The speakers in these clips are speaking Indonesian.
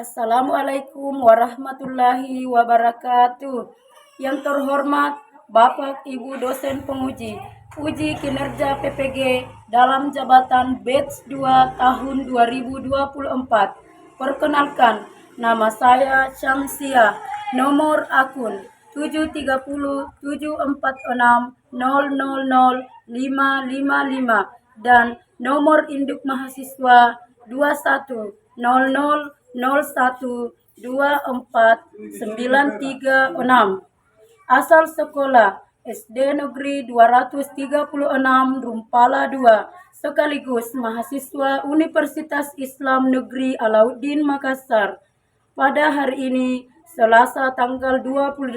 Assalamualaikum warahmatullahi wabarakatuh. Yang terhormat Bapak Ibu dosen penguji, uji kinerja PPG dalam jabatan batch 2 tahun 2024. Perkenalkan, nama saya Syamsiah, nomor akun 73074600055 dan nomor induk mahasiswa 2100124936. Asal sekolah SD Negeri 236 Rumpala 2, sekaligus mahasiswa Universitas Islam Negeri Alauddin Makassar. Pada hari ini, Selasa tanggal 28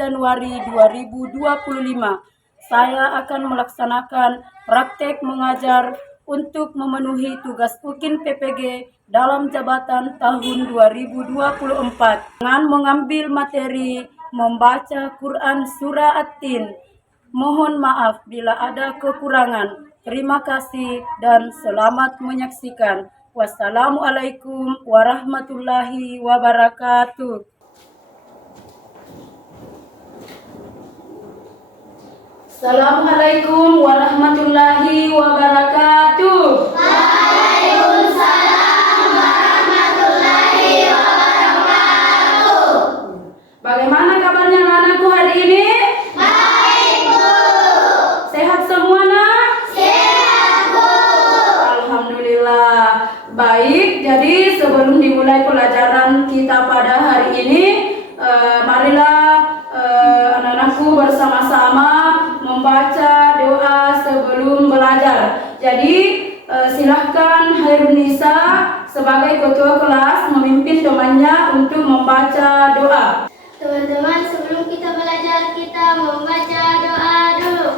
Januari 2025, saya akan melaksanakan praktek mengajar untuk memenuhi tugas UKIN PPG dalam jabatan tahun 2024 dengan mengambil materi membaca Quran Surah At-Tin. Mohon maaf bila ada kekurangan. Terima kasih dan selamat menyaksikan. Wassalamualaikum warahmatullahi wabarakatuh. Assalamualaikum warahmatullahi wabarakatuh. Waalaikumsalam warahmatullahi wabarakatuh. Bagaimana kabarnya anak-anakku hari ini? Baik, Bu. Sehat semua, nak? Sehat, Bu. Alhamdulillah. Baik, jadi sebelum dimulai pelajaran kita pada hari ini, marilah anak-anakku bersama-sama membaca doa sebelum belajar. Jadi silahkan Hairunisa sebagai ketua kelas memimpin temannya untuk membaca doa. Teman-teman, sebelum kita belajar, kita membaca doa dulu.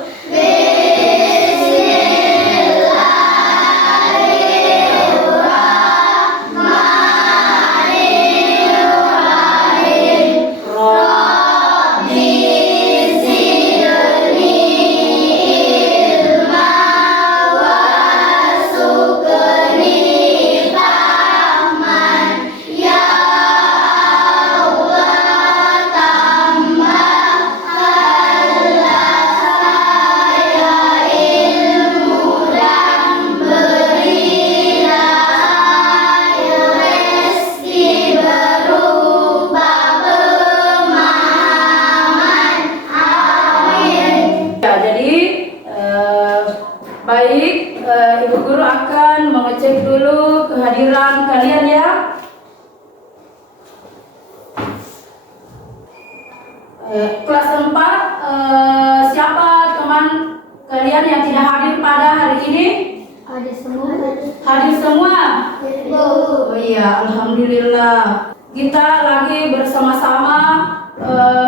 Baik, Ibu Guru akan mengecek dulu kehadiran kalian ya. Kelas 4, siapa teman kalian yang tidak hadir pada hari ini? Ada semua. Hadir semua? Bu. Oh iya, Alhamdulillah. Kita lagi bersama-sama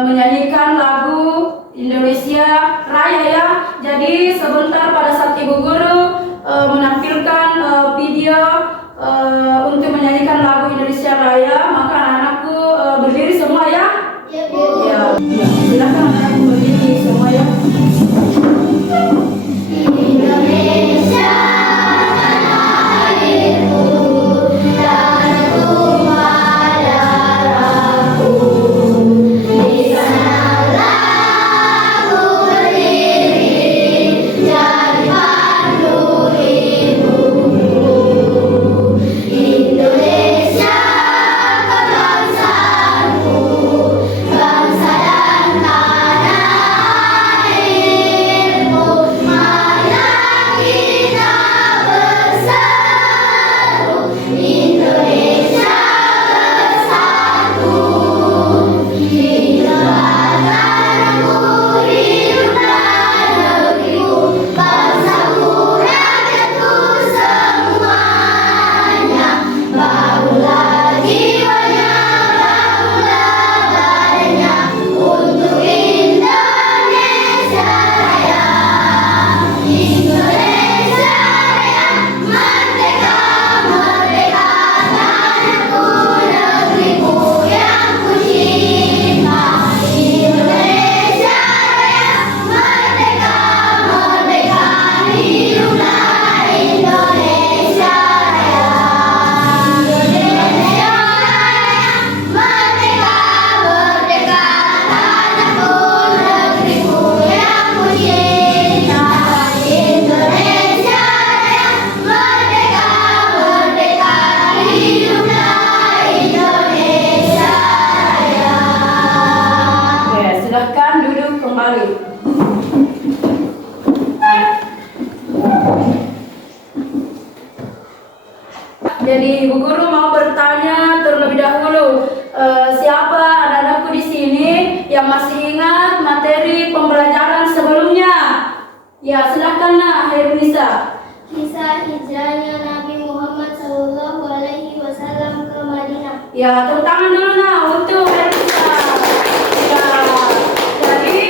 menyanyikan lagu Indonesia Raya ya. Jadi sebentar pada saat Ibu Guru menampilkan video untuk menyanyikan lagu Indonesia Raya, maka anak-anakku berdiri semua ya. Ya, Bu. Ya, silakan anak-anakku berdiri semua ya. Indonesia tanah airku, tanahku darahku. Di sanalah aku berdiri, jadi pandu ibuku. Indonesia Jadi Ibu Guru mau bertanya terlebih dahulu, siapa anak-anakku di sini yang masih ingat materi pembelajaran sebelumnya? Ya, silakan Nak Hairunisa. Kisah hijrahnya Nabi Muhammad SAW ke Madinah. Ya, tepuk tangan dulu Nak untuk Hairunisa. Ya, jadi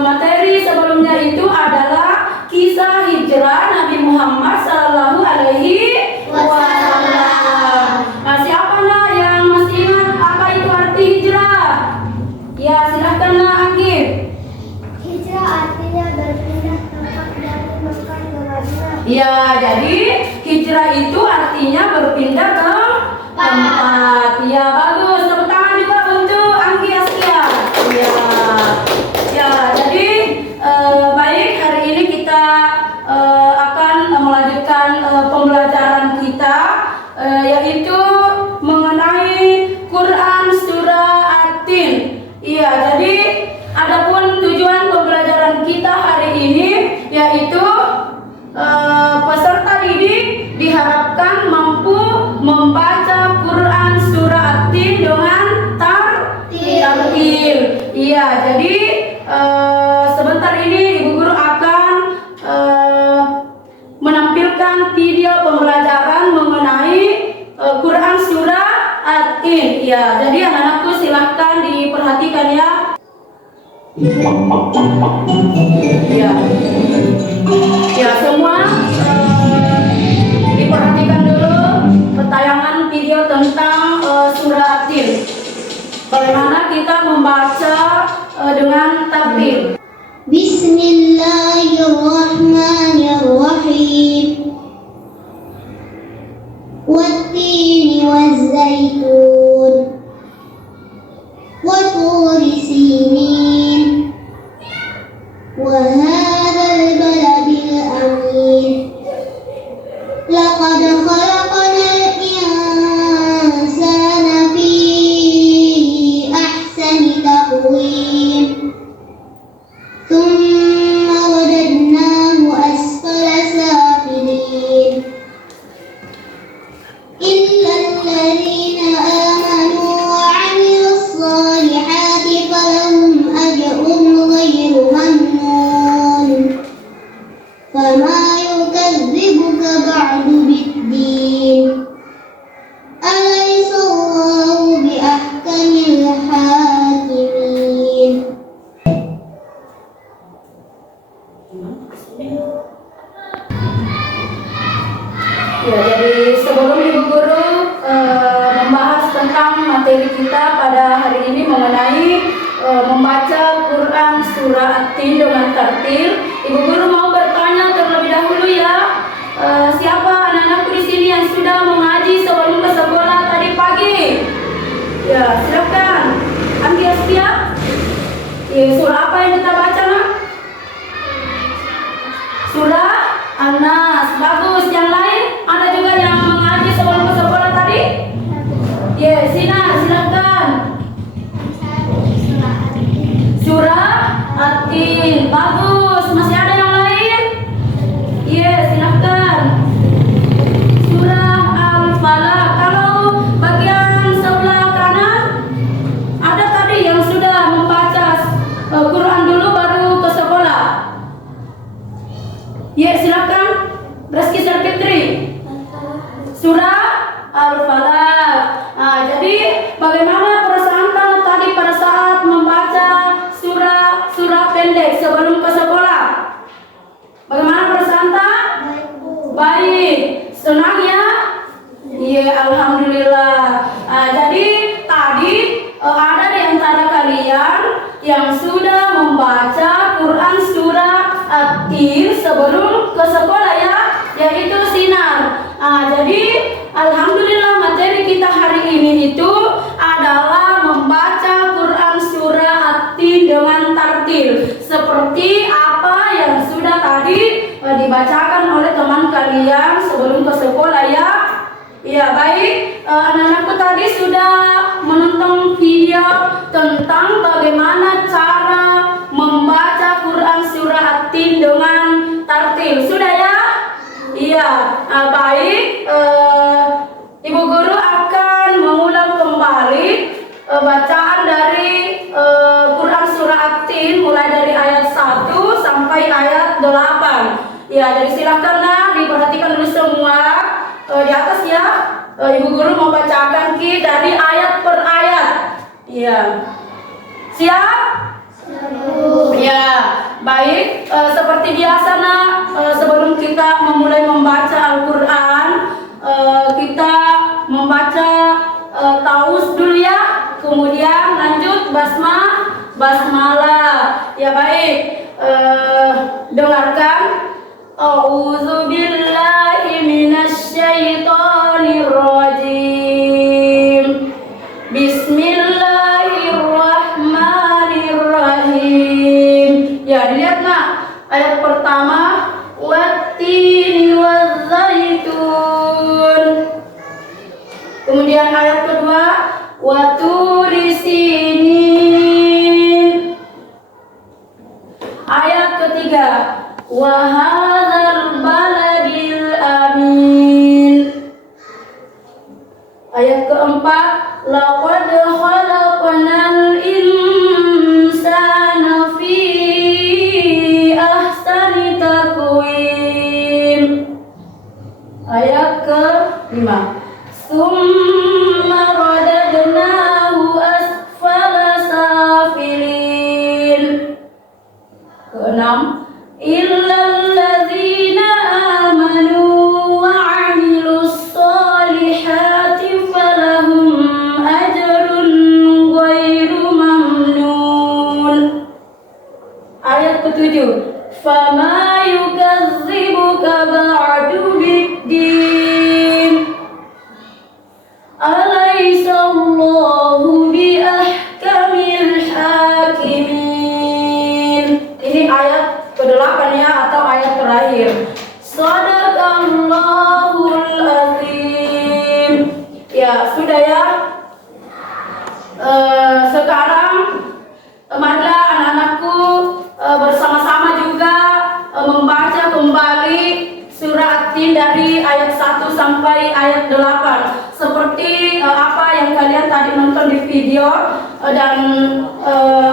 materi sebelumnya itu adalah kisah hijrah Nabi Muhammad Sallallahu Alaihi Wasallam. Nah, siapa Nak yang masih ingat apa itu arti hijrah? Ya, silakan Nak Anggi. Hijrah artinya berpindah tempat dari Mekah ke Madinah. Ya, jadi hijrah itu artinya berpindah ke tempat. Ya, bagus. Tepuk tangan juga untuk Anggi Askia. Ya, ya. Jadi baik, hari ini kita akan melanjutkan pembelajaran kita, yaitu mengenai Quran surah At-Tin. Iya, jadi adapun tujuan pembelajaran kita hari ini yaitu peserta didik diharapkan mampu membaca Quran surah At-Tin dengan tartil. Iya, jadi sebentar ini Ibu Guru akan menampilkan video pembelajaran mengenai Quran surah At-Tin. Ya, jadi anak-anakku silahkan diperhatikan ya. Ya, ya semua diperhatikan dulu tayangan video tentang surah At-Tin. Bagaimana kita membaca dengan tartil. Bismillahirrahmanirrahim. Wat-tini waz-zaitun wa turi sinin wa hadzal baladil amin. Laqad khalaqnal insana fi ahsani taqwim. Thumma radadnahu asfala safilin. Illal ladzina amanu wa 'amilus solihati falahum ajrun ghairu mamnun. Fama yukadzibuka ba'du bid-din. Alaysa Allahu bi ahkamil hakimin. Ya, jadi sebelum Ibu Guru membahas tentang materi kita pada hari ini mengenai membaca Quran surah At-Tin dengan tartil, Ibu Guru mau bertanya terlebih dahulu ya, siapa anak-anakku di sini yang sudah mengaji sebelum ke sekolah tadi pagi? Ya, silakan. Anggi Askia. Ya, surah apa yang kita baca Nak? Surah An-Nas. Bagus. Yang lain ada juga yang mengaji sebelum ke sekolah tadi? Ya, Sina, silakan. Surah At-Tin. Bagus. Masih ada yang lain? Ya, silakan. Surah Al-Falaq. Kalau bagian sebelah kanan ada tadi yang sudah membaca Quran dulu baru ke sekolah. Ya, silakan. Reski Sarfitri. Surah Al-Falaq. Nah, jadi bagaimana perasaan kamu tadi pada saat membaca surah pendek sebelum ke sekolah? Bagaimana perasaan tak? Baik. Senang ya? Iya, alhamdulillah. Nah, jadi tadi ada di antara kalian yang sudah membaca Quran surah At-Tin sebelum ke sekolah ya, yaitu Sinar. Nah, jadi alhamdulillah materi kita hari ini itu adalah membaca Quran surah At-Tin dengan tartil seperti apa yang sudah tadi dibacakan oleh teman kalian sebelum ke sekolah ya. Ya, baik, anak-anakku tadi sudah menonton video tentang bagaimana cara membaca Quran surah At-Tin dengan tartil. Sudah ya? Iya, baik. ya. Ibu guru mau bacakan Ki dari ayat per ayat. Iya. Siap? Ya, baik. Seperti biasa nak, sebelum kita memulai membaca Al-Quran, kita membaca taus dulu ya, kemudian lanjut basmalah. Ya baik. Dengarkan. A'udzu billahi minasy syaithanir rajim. Bismillahirrahmanirrahim. Ya, dilihat nak. Ayat pertama, wattini wazzaitun. Kemudian ayat kedua, waturi sinin. Ayat ketiga, wahadzal baladil amin. Ayat keempat, laqad khalaqnal insana fi ahsani taqwim. Ayat kelima, summa radadnahu asfala safilin. Keenam, illalladzina amanu wa 'amilus solihati falahum ajrun ghairu mamnun. Ayat ketujuh, fama yukazzibuka ba'du biddin. Alaisallahu biahkamil hakimin. Ini ayat ke-8 ya, atau ayat terakhir. Shadaqallahul azim. Ya, sudah ya. Sekarang marilah anak-anakku bersama-sama juga membaca kembali surah At-Tin dari ayat 1 sampai ayat 8. Seperti apa yang kalian tadi nonton di video dan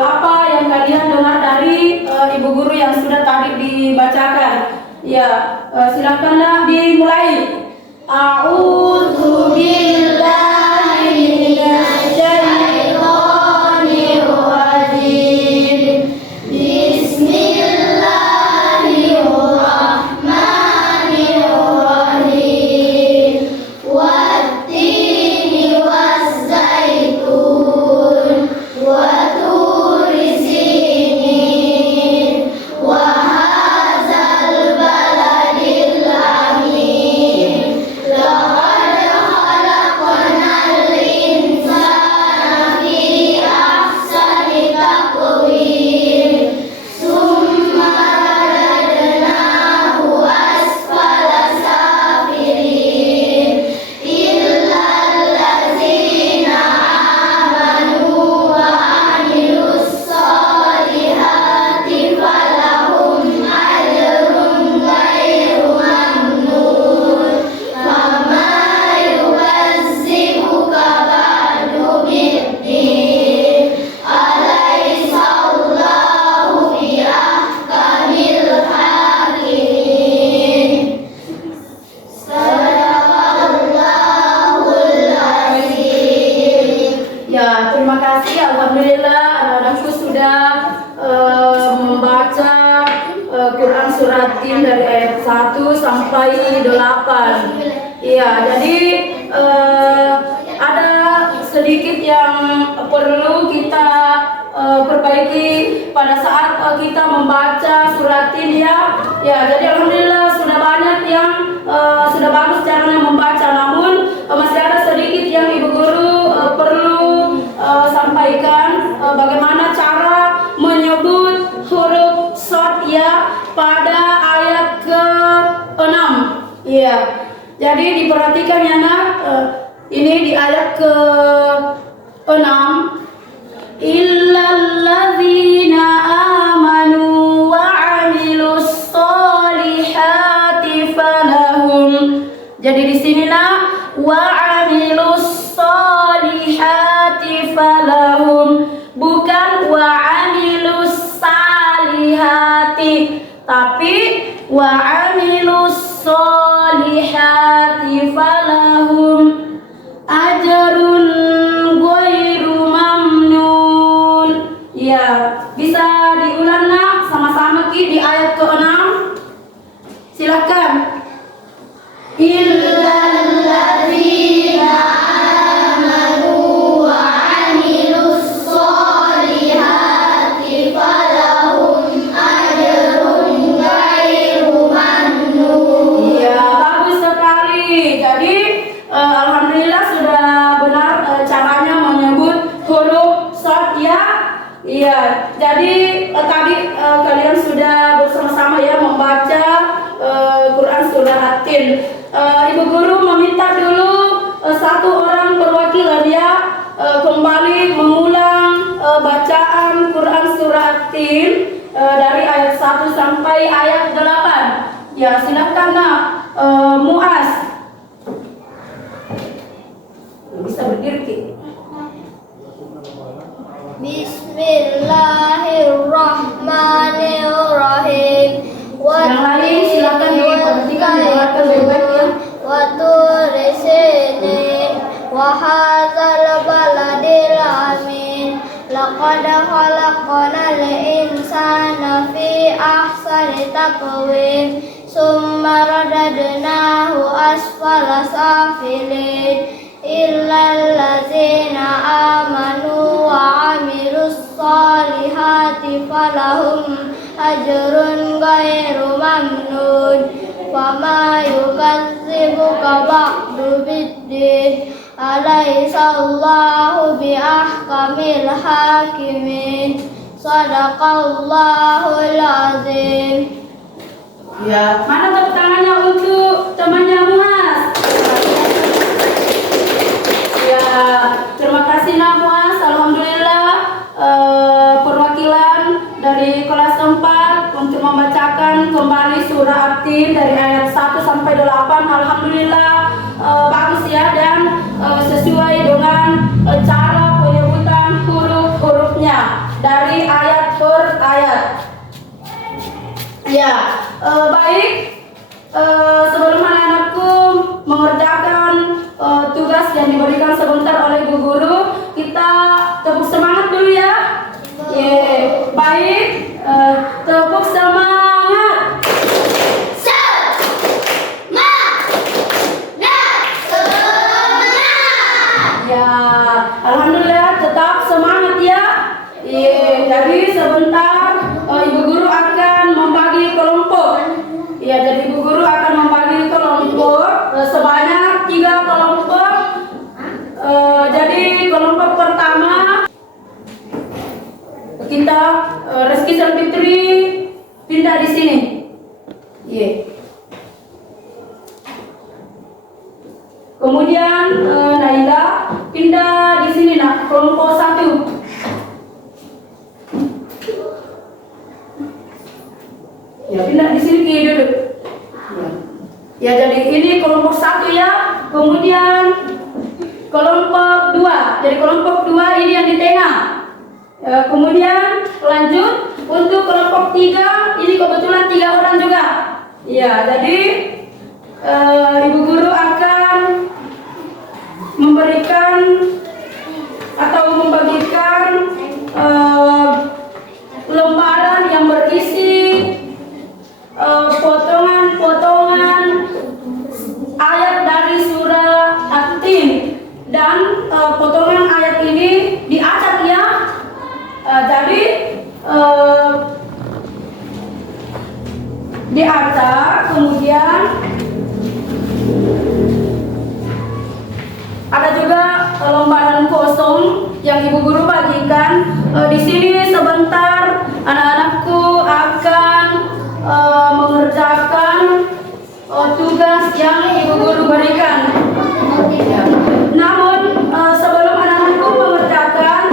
apa yang kalian dengar dari ibu guru yang sudah tadi dibacakan. Ya, silakanlah dimulai. A'udzu billahi minasy syaithanir rajim. Bismillahirrahmanirrahim. Wattini wazzaitun wa turi sinin wa hadzal baladil amin. Laqad khalaqnal insana fi ahsani taqwim. Summa radadnahu asfala safilin. Illalladzina amanu wa 'amilus solihati falahum ajrun ghairu mamnun. Fama yukazzibuka ba'du biddin. Alaisallahu biahkamil hakimin. Sadaqallahul azim. Ya, terima kasih. Alhamdulillah anak-anakku sudah membaca Quran surah At-Tin dari ayat 1 sampai 8. Iya, jadi ada sedikit yang perlu kita perbaiki pada saat kita membaca surah At-Tin ya. Ya, jadi alhamdulillah sudah banyak yang sudah bagus caranya membaca, namun masih ada sedikit yang ibu guru perlu sampaikan bagaimana cara menyebut huruf shad ya pada ayat ke-6. Iya. Jadi diperhatikan ya nak, ini di ayat ke-6, illalladzina amanu wa 'amilus solihati falahum. Jadi di sini nak, wa 'amilus solihati falahum, bukan wa 'amilus salihati, tapi wa 'amilus solihati falahum Alhamdulillah sudah benar caranya menyebut huruf shad ya. Iya, jadi tadi kalian sudah bersama-sama ya membaca Quran surah At-Tin. Ibu guru meminta dulu satu orang perwakilan ya kembali mengulang bacaan Quran surah At-Tin dari ayat 1 sampai ayat 8. Ya, silakan Nak. Muaz. Bisa berdiri Ki. Bismillahirrahmanirrahim. Yang lain silakan diperhatikan dengarkan baik-baik ya. Wa turi sinin wa hadzal baladil amin. Laqad khalaqnal insana fi ahsani taqwim. Summa radadnahu asfala safilin. Illal ladzina amanu wa amilus solihati falahum ajrun ghairu mamnun. Fama yukadzibuka ba'du biddin. Alaihissallahu biahkamil hakimin. Sadaqallahul azim. Ya, mana tepuk tangannya untuk temannya Muaz? Ya, terima kasih Nak Muaz. Alhamdulillah perwakilan dari kelas 4 untuk membacakan kembali surah At-Tin dari ayat 1 sampai 8. Alhamdulillah bagus ya dan sesuai dengan cara penyebutan huruf-hurufnya dari ayat per ayat. Ya, baik. Sebelum anak-anakku mengerjakan tugas yang diberikan sebentar oleh Bu Guru, kita tepuk semangat dulu ya. Baik, tepuk semangat. Ya, alhamdulillah tetap semangat ya. Jadi sebentar Ibu Guru akan membagi kelompok. Ya, jadi Ibu Guru akan membagi kelompok sebanyak 3 kelompok. Jadi kelompok pertama kita Rizky Salfitri pindah di sini. Kemudian Naila pindah di sini nak kelompok 1. Ya, pindah di sini Ki duduk. Ya, jadi ini kelompok 1 ya. Kemudian kelompok 2. Jadi kelompok 2 ini yang di tengah. Kemudian lanjut untuk kelompok 3 ini kebetulan 3 orang juga. Ya, jadi Ibu Guru akan memberikan atau membagikan lembaran yang berisi potongan-potongan ayat dari surah At-Tin dan potongan ayat ini diacak ya. Jadi diacak, kemudian ada juga lembaran kosong yang Ibu Guru bagikan. Di sini sebentar anak-anakku akan mengerjakan tugas yang Ibu Guru berikan. Namun sebelum anak-anakku mengerjakan,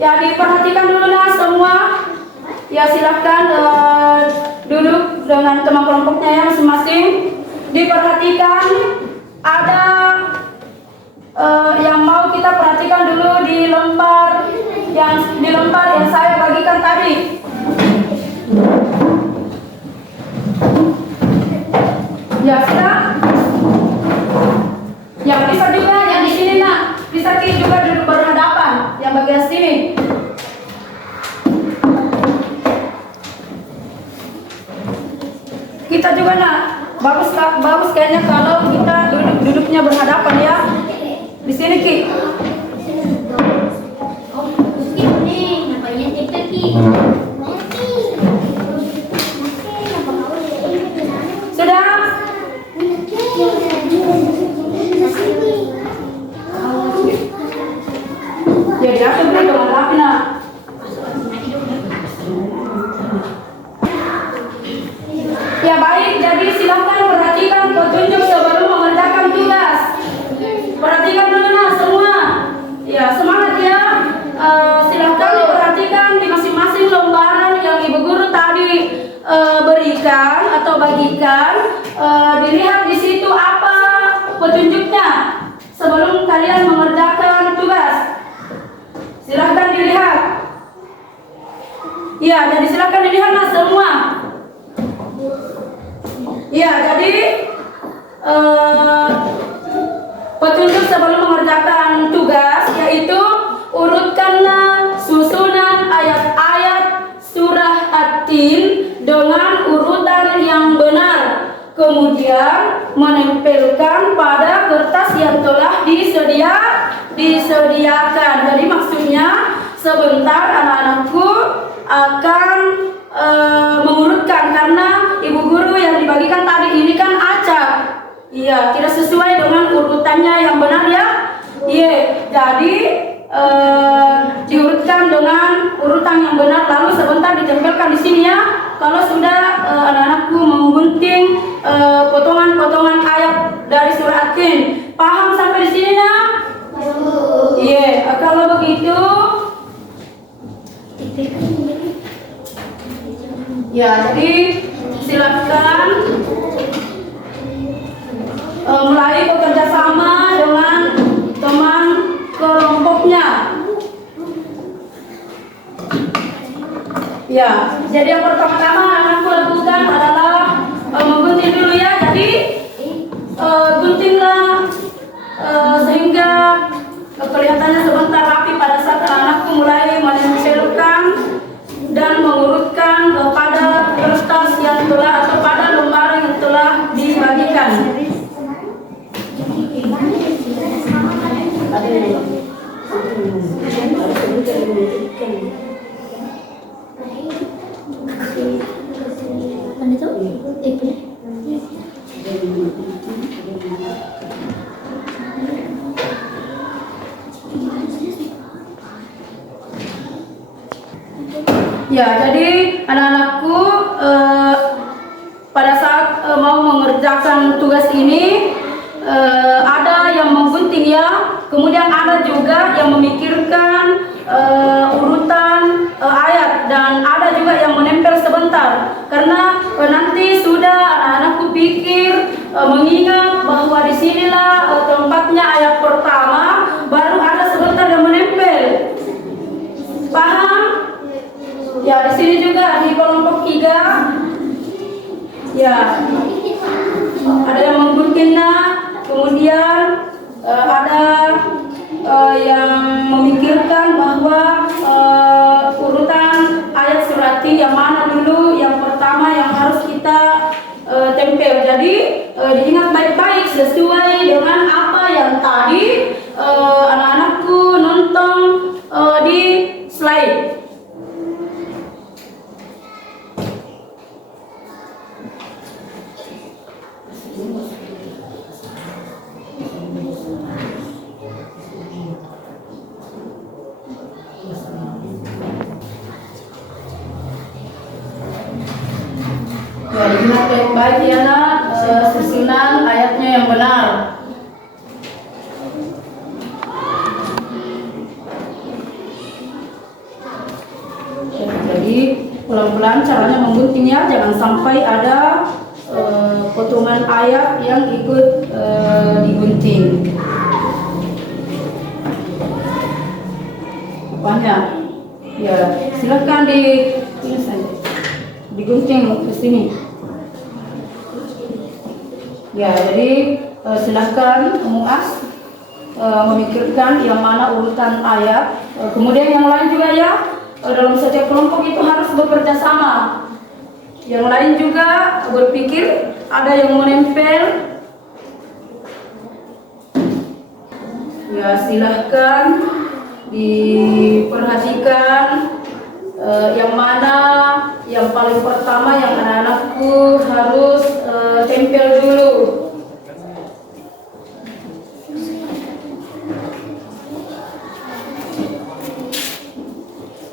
ya diperhatikan dulu lah semua. Ya, silahkan duduk dengan teman kelompoknya ya masing-masing. Diperhatikan ada yang mau kita perhatikan dulu di lembar yang saya bagikan tadi. Ya, sudah. Yang bisa juga yang di sini nak, bisa juga duduk berhadapan yang bagian sini. Kita juga nak, bagus kayaknya kalau kita duduknya berhadapan ya. Di sini Ki. Sudah? sebelum kalian mengerjakan tugas. Silahkan dilihat. Ya, jadi silahkan dilihatlah semua. Ya, jadi petunjuk sebelum mengerjakan tugas yaitu urutkanlah susunan ayat-ayat surah At-Tin dengan urutan yang benar. Kemudian menempelkan pada kertas yang telah disediakan. Jadi maksudnya sebentar anak-anakku akan mengurutkan, karena ibu guru yang dibagikan tadi ini kan acak. Iya, tidak sesuai dengan urutannya yang benar ya. Iya, jadi diurutkan dengan urutan yang benar, lalu sebentar ditempelkan di sini ya. Kalau sudah anak-anakku menggunting potongan-potongan ayat dari surah At-Tin. Paham sampai di sini ya? Iya, kalau begitu ya, jadi silakan mulai bekerja sama dengan teman kelompoknya. Ya, jadi yang pertama-tama anakku lakukan adalah menggunting dulu ya. Jadi guntinglah sehingga kelihatannya sebentar rapi pada saat anakku mulai menempelkan dan mengurutkan pada kertas yang telah atau pada lembaran yang telah dibagikan. Ya, jadi anak-anakku pada saat mau mengerjakan tugas ini ada yang menggunting ya, kemudian ada juga yang memikirkan urutan ayat, dan ada juga yang menempel sebentar, karena nanti sudah anak-anakku pikir mengingat bahwa disinilah tempatnya ayat pertama, baru ada sebentar yang menempel. Paham? Ya, di sini juga di kelompok 3 ya ada yang mengguntingnya, kemudian ada yang memikirkan bahwa urutan ayat surat yang mana dulu yang pertama yang harus kita tempel. Jadi diingat baik-baik sesuai dengan apa yang tadi anak-anakku nonton di slide. Ya, ingat baik-baik ya nak, susunan ayatnya yang benar. Jadi pelan-pelan caranya mengguntingnya, jangan sampai ada potongan ayat yang ikut digunting. Banyak. Ya, silakan digunting ke sini. Ya, jadi silakan Muas memikirkan yang mana urutan ayat. Kemudian yang lain juga ya, dalam setiap kelompok itu harus bekerja sama. Yang lain juga berpikir, ada yang menempel. Ya, silahkan diperhatikan yang mana yang paling pertama yang anak-anakku harus tempel dulu.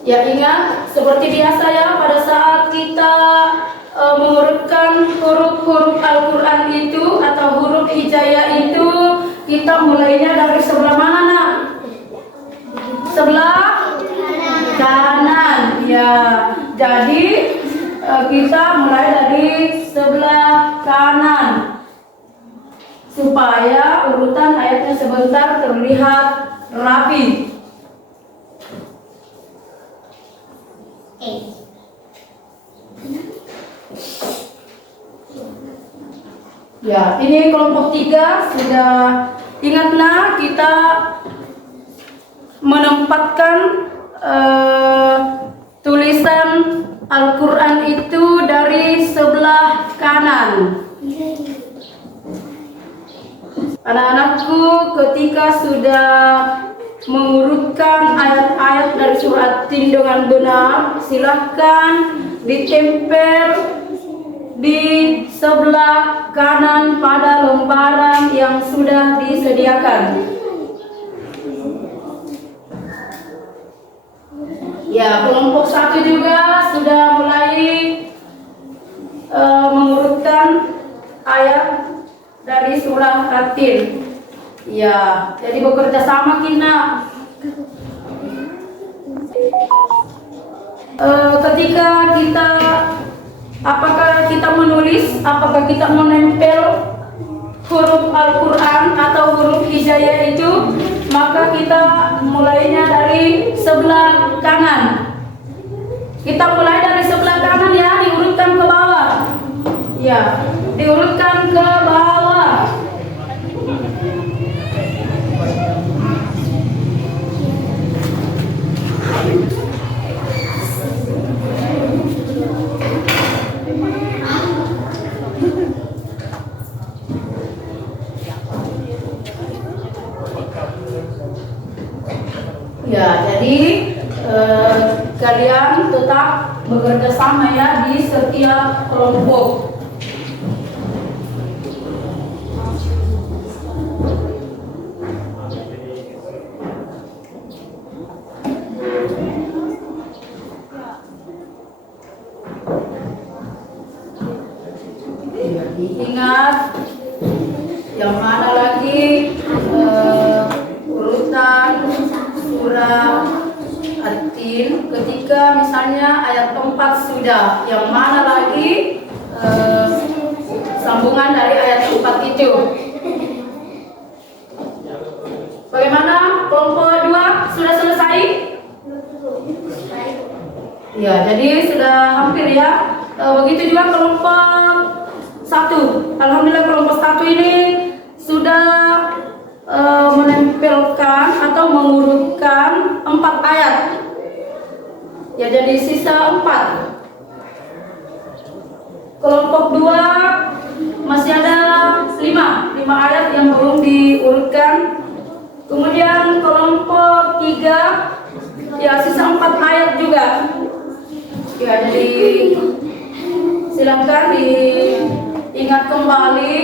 Ya, ingat seperti biasa ya, pada saat kita mengurutkan huruf-huruf Al-Quran itu atau huruf hijaiyah itu, kita mulainya dari sebelah mana nak? Sebelah kanan. Ya, jadi kita mulai dari sebelah kanan supaya urutan ayatnya sebentar terlihat rapi. Ya, ini kelompok 3 sudah ingatlah kita menempatkan tulisan Al-Quran itu dari sebelah kanan. Anak-anakku, ketika sudah mengurutkan ayat-ayat dari surat Tin dengan benar, silahkan ditempel di sebelah kanan pada lembaran yang sudah disediakan. Ya, kelompok 1 juga sudah mulai mengurutkan ayat dari surah At-Tin. Ya, jadi bekerja sama kita. Ketika kita, apakah kita menulis, apakah kita menempel huruf Al-Quran atau huruf hijayah itu, maka kita mulainya dari sebelah kanan. Kita mulai dari sebelah kanan ya, diurutkan ke bawah. Ya, diurutkan ke bawah. Ya, jadi kalian tetap bekerja sama ya di setiap kelompok. Ingat yang mana lagi urutan surah At-Tin, ketika misalnya ayat 4 sudah, yang mana lagi sambungan dari ayat 4 itu. Bagaimana? Kelompok 2 sudah selesai? Ya, jadi sudah hampir ya. Begitu juga kelompok 1. Alhamdulillah kelompok 1 ini sudah menempelkan atau mengurutkan 4 ayat. Ya, jadi sisa 4. Kelompok 2 masih ada 5 ayat yang belum diurutkan. Kemudian kelompok 3 ya sisa 4 ayat juga. Ya, jadi silakan diingat kembali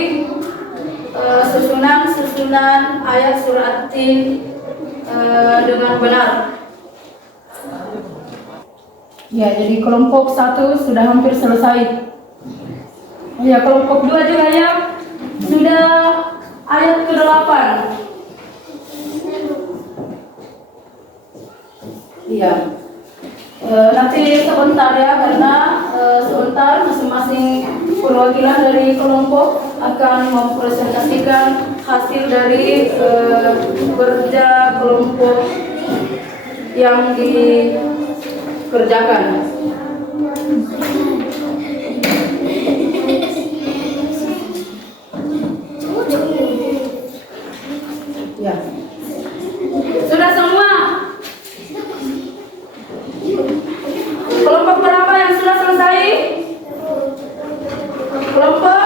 susunan ayat surah At-Tin dengan benar. Ya, jadi kelompok 1 sudah hampir selesai. Ya, kelompok 2 juga ya sudah ayat ke-8. Iya. Nanti sebentar ya, karena sebentar masing-masing perwakilan dari kelompok akan mempresentasikan hasil dari kerja kelompok yang dikerjakan. Ya. Sudah semua? Kelompok berapa yang sudah selesai? Kelompok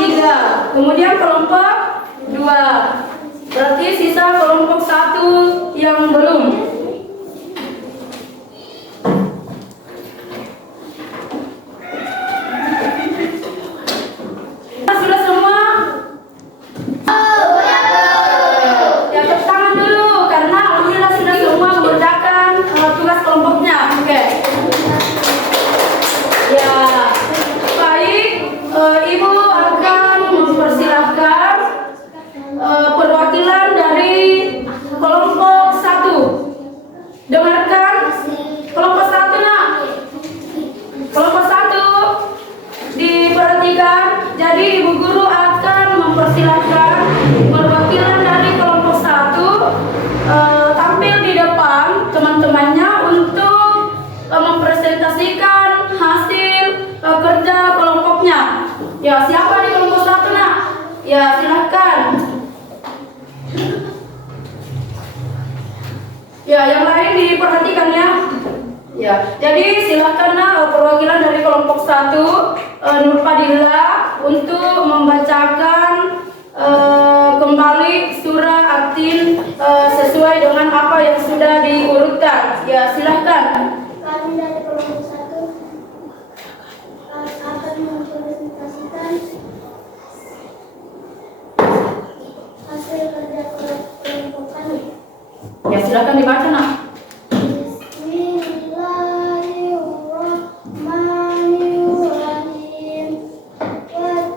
3. Kemudian kelompok 2. Berarti sisa kelompok 1 yang belum. Sudah semua? Ya, tepuk tangan dulu karena alhamdulillah sudah semua mengerjakan tugas kelompoknya. Oke. Ya, baik. Ibu akan mempersilahkan perwakilan dari kelompok 1. Ya, yang lain diperhatikan ya. Ya, jadi silakan perwakilan dari kelompok 1 Nur Fadila untuk membacakan kembali surah At-Tin sesuai dengan apa yang sudah diurutkan. Ya, silakan. Kami dari kelompok 1 akan mempresentasikan hasil kerja kelompok kami. Ya, silakan dibaca, Nak. Bismillahirrahmanirrahim.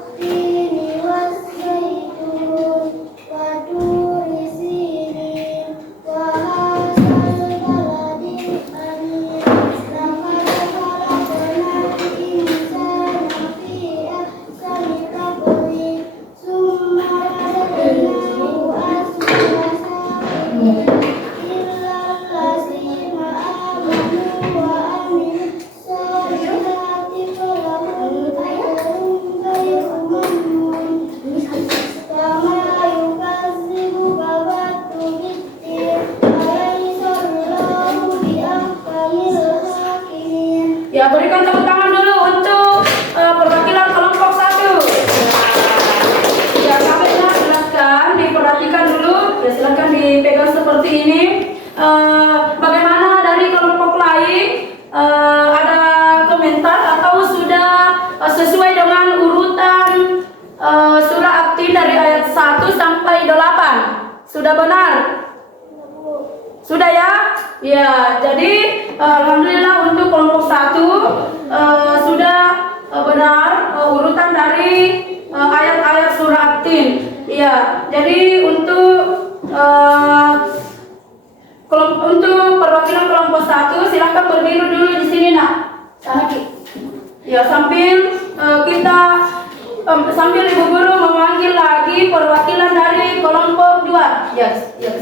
Wattini waszaitun wa turi sinin wa hadzal baladil amin. Laqad khalaqnal insana fi ahsani taqwim. Summa radadnahu asfala safilin. Ya, berikan tepuk tangan dulu untuk perwakilan kelompok 1. Ya, kami jelaskan, diperhatikan dulu. Ya, silakan dipegang seperti ini. Bagaimana dari kelompok lain? Ada komentar atau sudah sesuai dengan urutan surah At-Tin dari ayat 1 sampai 8? Sudah benar? Sudah ya? Ya, jadi alhamdulillah untuk kelompok 1 sudah benar urutan dari ayat-ayat surah At-Tin. Ya, jadi untuk perwakilan kelompok 1 silakan berdiri dulu di sini, Nak. Sana, Ki. Ya, sambil sambil Ibu Guru memanggil lagi perwakilan dari kelompok 2. Ya,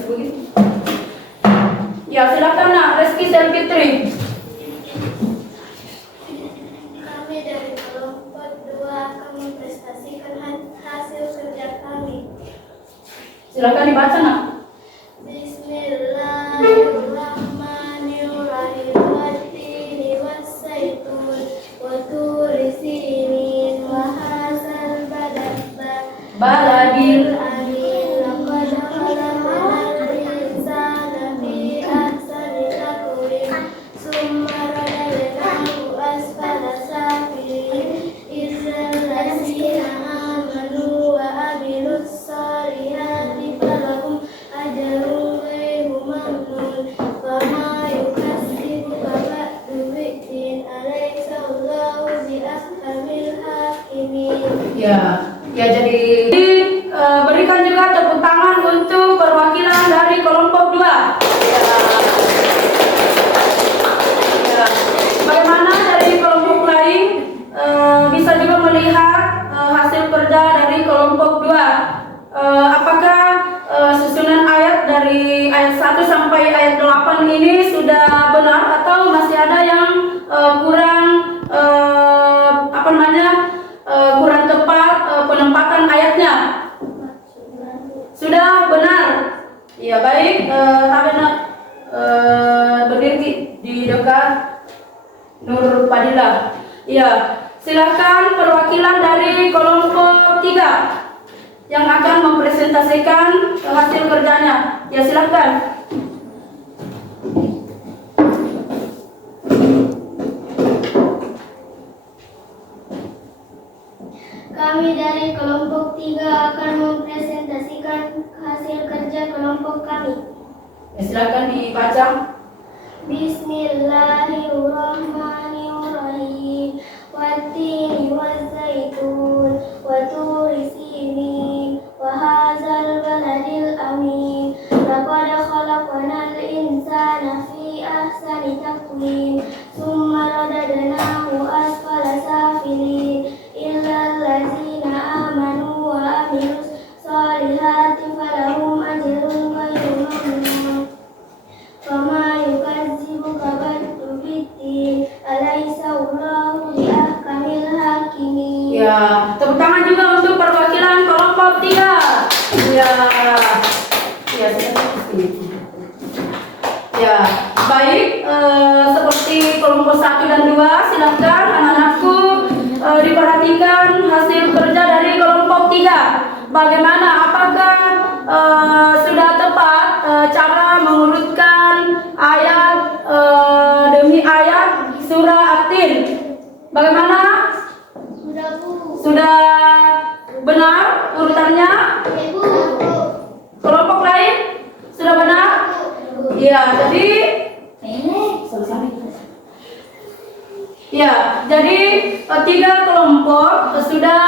begitu. Ya, silakan, Nak. Reski Selvitri. Kami dari kelompok 2 akan mempresentasikan hasil kerja kami. Silakan dibaca, Nak. Bismillahirrahmanirrahim. Wattini waszaitun wa turi sinin wa hadzal Baladil. amin. Laqad khalaqnal insana fi ahsani taqwim. Summa radadnahu asfala safilin. Illal ladzina amanu wa amilus solihati falahum ajrun ghairu mamnun. Fama yukadzibuka ba'du biddin. Alaysa Allahu biahkamil hakimin. Ya, jadi berikan juga tepuk tangan untuk perwakilan dari kelompok 2. Ya. Bagaimana dari kelompok lain? Bisa juga melihat hasil kerja dari kelompok 2. Apakah susunan ayat dari ayat 1 sampai ayat 8 ini sudah benar atau masih ada yang kurang kurang tepat penempatan ayatnya? Sudah benar. Ya, baik. Tabena berdiri di dekat Nur Fadila. Ya, silakan perwakilan dari kelompok 3 yang akan mempresentasikan hasil kerjanya. Ya, silakan. Kami dari kelompok 3 akan mempresentasikan hasil kerja kelompok kami. Ya, silakan dibaca. Bismillahirrahmanirrahim. Wattini waszaitun wa turi sinin wa hadzal baladil amin. Laqad khalaqnal insana fi ahsani taqwim. Summa radadnahu asfala safilin. Illal ladzina amanu wa amilus solihati falahum ajrun ghairu mamnun. Fama yukadzibuka ba'du biddin. Alaysa Allahu biahkamil hakimin. Ya, tepuk tangan juga untuk perwakilan kelompok 3. Ya, silakan. Ya, baik. Seperti kelompok 1 dan 2, silakan anak-anakku diperhatikan hasil kerja dari kelompok 3. Bagaimana? Apakah sudah tepat cara mengurutkan ayat demi ayat surah At-Tin? Bagaimana? Sudah, Bu. Sudah benar urutannya? Ibu. Kelompok lain sudah benar? Ya, jadi ya, jadi 3 kelompok sudah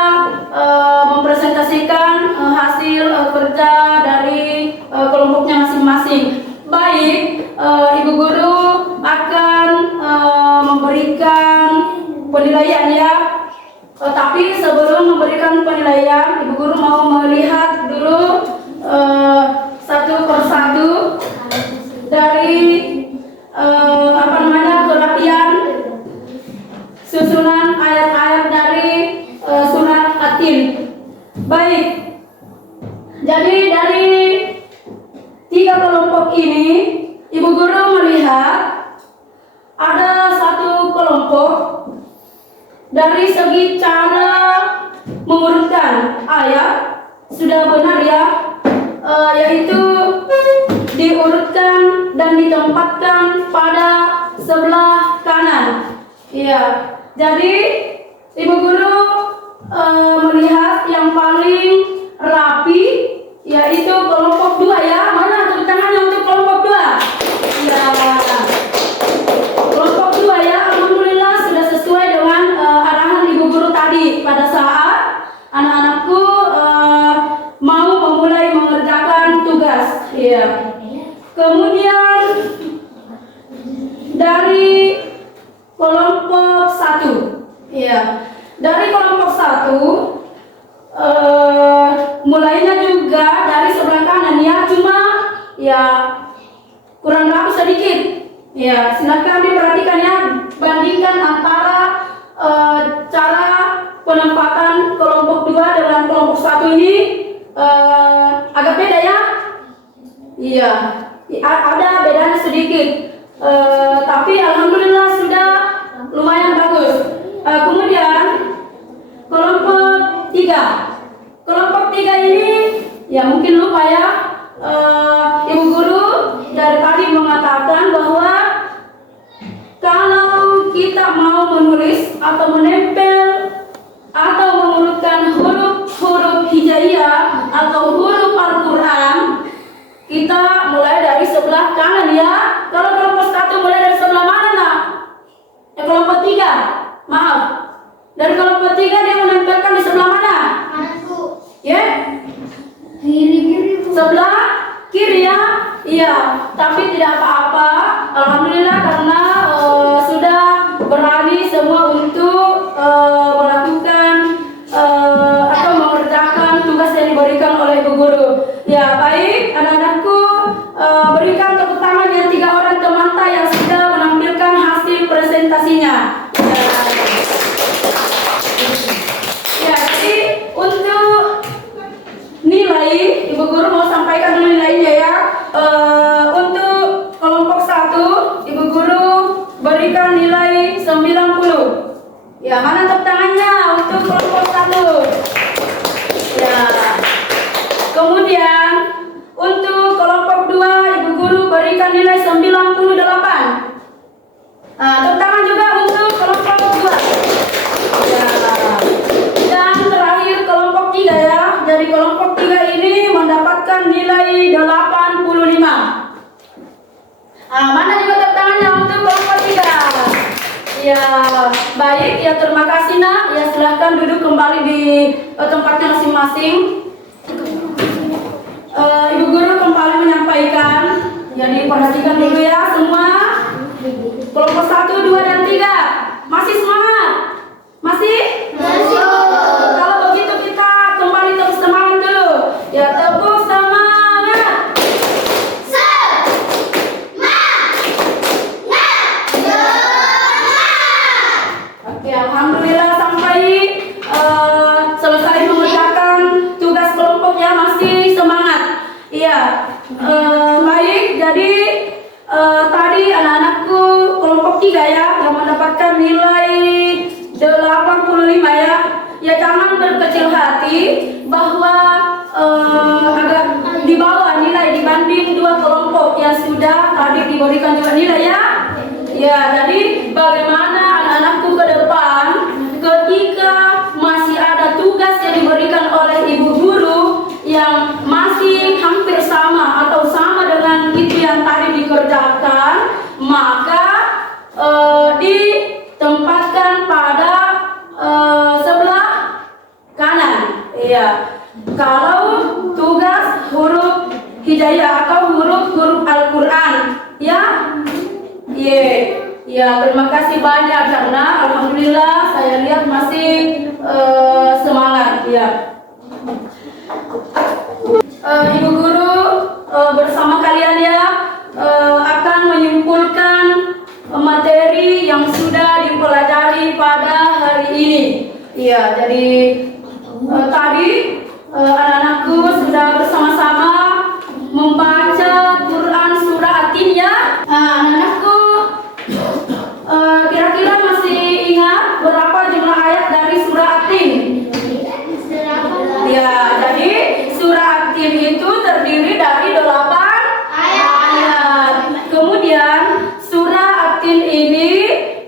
mempresentasikan hasil kerja dari kelompoknya masing-masing. Baik, Ibu Guru akan memberikan penilaian ya. Tapi sebelum memberikan penilaian, Ibu Guru mau melihat dulu satu persatu dari kerapian susunan ayat-ayat dari surat At-Tin. Baik, jadi dari 3 kelompok ini, Ibu Guru melihat ada satu kelompok dari segi cara mengurutkan ayat sudah benar ya, yaitu diurutkan dan ditempatkan pada sebelah kanan. Iya, jadi Ibu Guru melihat yang paling rapi yaitu kelompok 2 ya. Mana tepuk tangannya untuk kelompok 2? Iya. Kelompok 2 ya, alhamdulillah sudah sesuai dengan arahan Ibu Guru tadi pada saat anak-anakku mau memulai mengerjakan tugas. Iya. Kemudian dari kelompok 1. Iya. Dari kelompok 1 mulainya juga dari sebelah kanan ya, cuma ya kurang rapi sedikit. Ya, silakan diperhatikan ya, bandingkan antara cara penempatan kelompok 2 dengan kelompok 1 ini agak beda ya. Iya, ada bedanya sedikit. Tapi alhamdulillah sudah lumayan bagus. Kemudian kelompok 3. Kelompok 3 ini ya mungkin lupa ya. Ibu Guru dari tadi mengatakan bahwa kalau kita mau menulis atau menempel atau mengurutkan huruf-huruf hijaiyah atau huruf Al-Quran, kita mulai dari sebelah kanan ya. Kalau kelompok 1 mulai dari sebelah mana nak? Kelompok 3, maaf. Dari kelompok 3 dia menempelkan di sebelah mana? Kanan, Bu. Ya? Kiri, Bu. Sebelah kiri ya? Iya, tapi tidak apa-apa. Alhamdulillah karena sudah berani semua untuk melakukan atau mengerjakan tugas yang diberikan oleh Ibu Guru. Ya, baik anak-anakku, berikan tepuk tangan yang 3 orang teman yang sudah menampilkan hasil presentasinya. Ya, jadi untuk nilai, Ibu Guru mau sampaikan dulu nilainya ya. Untuk kelompok 1, Ibu Guru berikan nilai 90. Ya, mana tepuk tangannya untuk kelompok 1? Ya. Kemudian untuk kelompok 2, Ibu Guru berikan nilai 98. Tepuk tangan juga untuk kelompok 2. Ya. Dan terakhir kelompok 3 ya. Jadi kelompok 3 ini mendapatkan nilai 85. Mana juga tepuk tangannya untuk kelompok 3. Ya, baik ya, terima kasih nak. Ya, silahkan duduk kembali di tempatnya masing-masing. Ibu Guru kembali menyampaikan. Jadi perhatikan dulu ya semua. Kelompok 1, 2, dan 3 masih semangat? Masih? Kalau begitu kita kembali tepuk semangat dulu. Ya, tepuk semangat. Oke, alhamdulillah sampai selesai mengerjakan tugas kelompoknya masih semangat. Iya, baik. Jadi 3 ya, yang mendapatkan nilai 85 ya. Ya jangan berkecil hati bahwa agak di bawah nilai dibanding 2 kelompok yang sudah tadi diberikan juga nilai ya. Ya, jadi bagaimana anak-anakku ke depan ketika masih ada tugas yang diberikan oleh ibu guru yang masih hampir sama atau sama dengan itu yang tadi dikerjakan, maka ditempatkan pada sebelah kanan. Iya. Kalau tugas huruf hijaiyah atau huruf-huruf Al-Qur'an, ya. Iya. Ya, terima kasih banyak karena alhamdulillah saya lihat masih semangat ya. Ibu guru bersama kalian ya akan menyimpulkan materi yang sudah dipelajari pada hari ini. Iya, jadi tadi anak-anakku sudah bersama-sama membaca Quran surah At-Tin ya. Anak-anakku kira-kira masih ingat berapa jumlah ayat dari surah At-Tin? Ya, jadi surah At-Tin itu terdiri dari 8 ayat. Kemudian surah At-Tin ini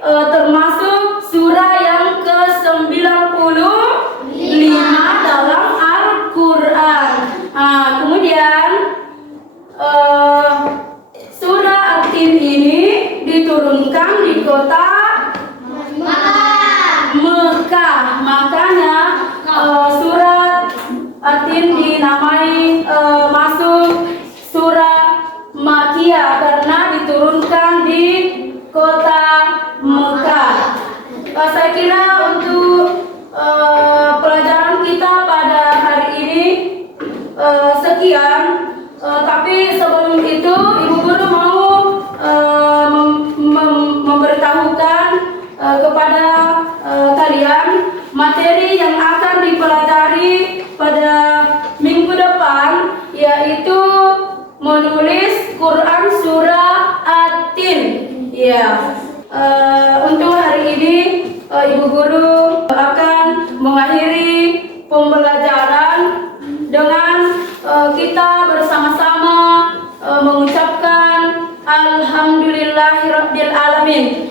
termasuk surah yang ke-95 dalam Al-Quran. Kemudian surah At-Tin ini diturunkan di kota Mekah. Makanya surat At-Tin dinamai masuk surah Makkiyah karena diturunkan di kota Mekah. Saya kira untuk pelajaran kita pada hari ini sekian. Tapi sebelum itu ibu guru mau memberitahukan kepada kalian materi yang akan dipelajari pada minggu depan, yaitu menulis Quran surah At-Tin. Ya, untuk hari ini ibu guru akan mengakhiri pembelajaran dengan kita bersama-sama mengucapkan Alhamdulillahirabbil alamin.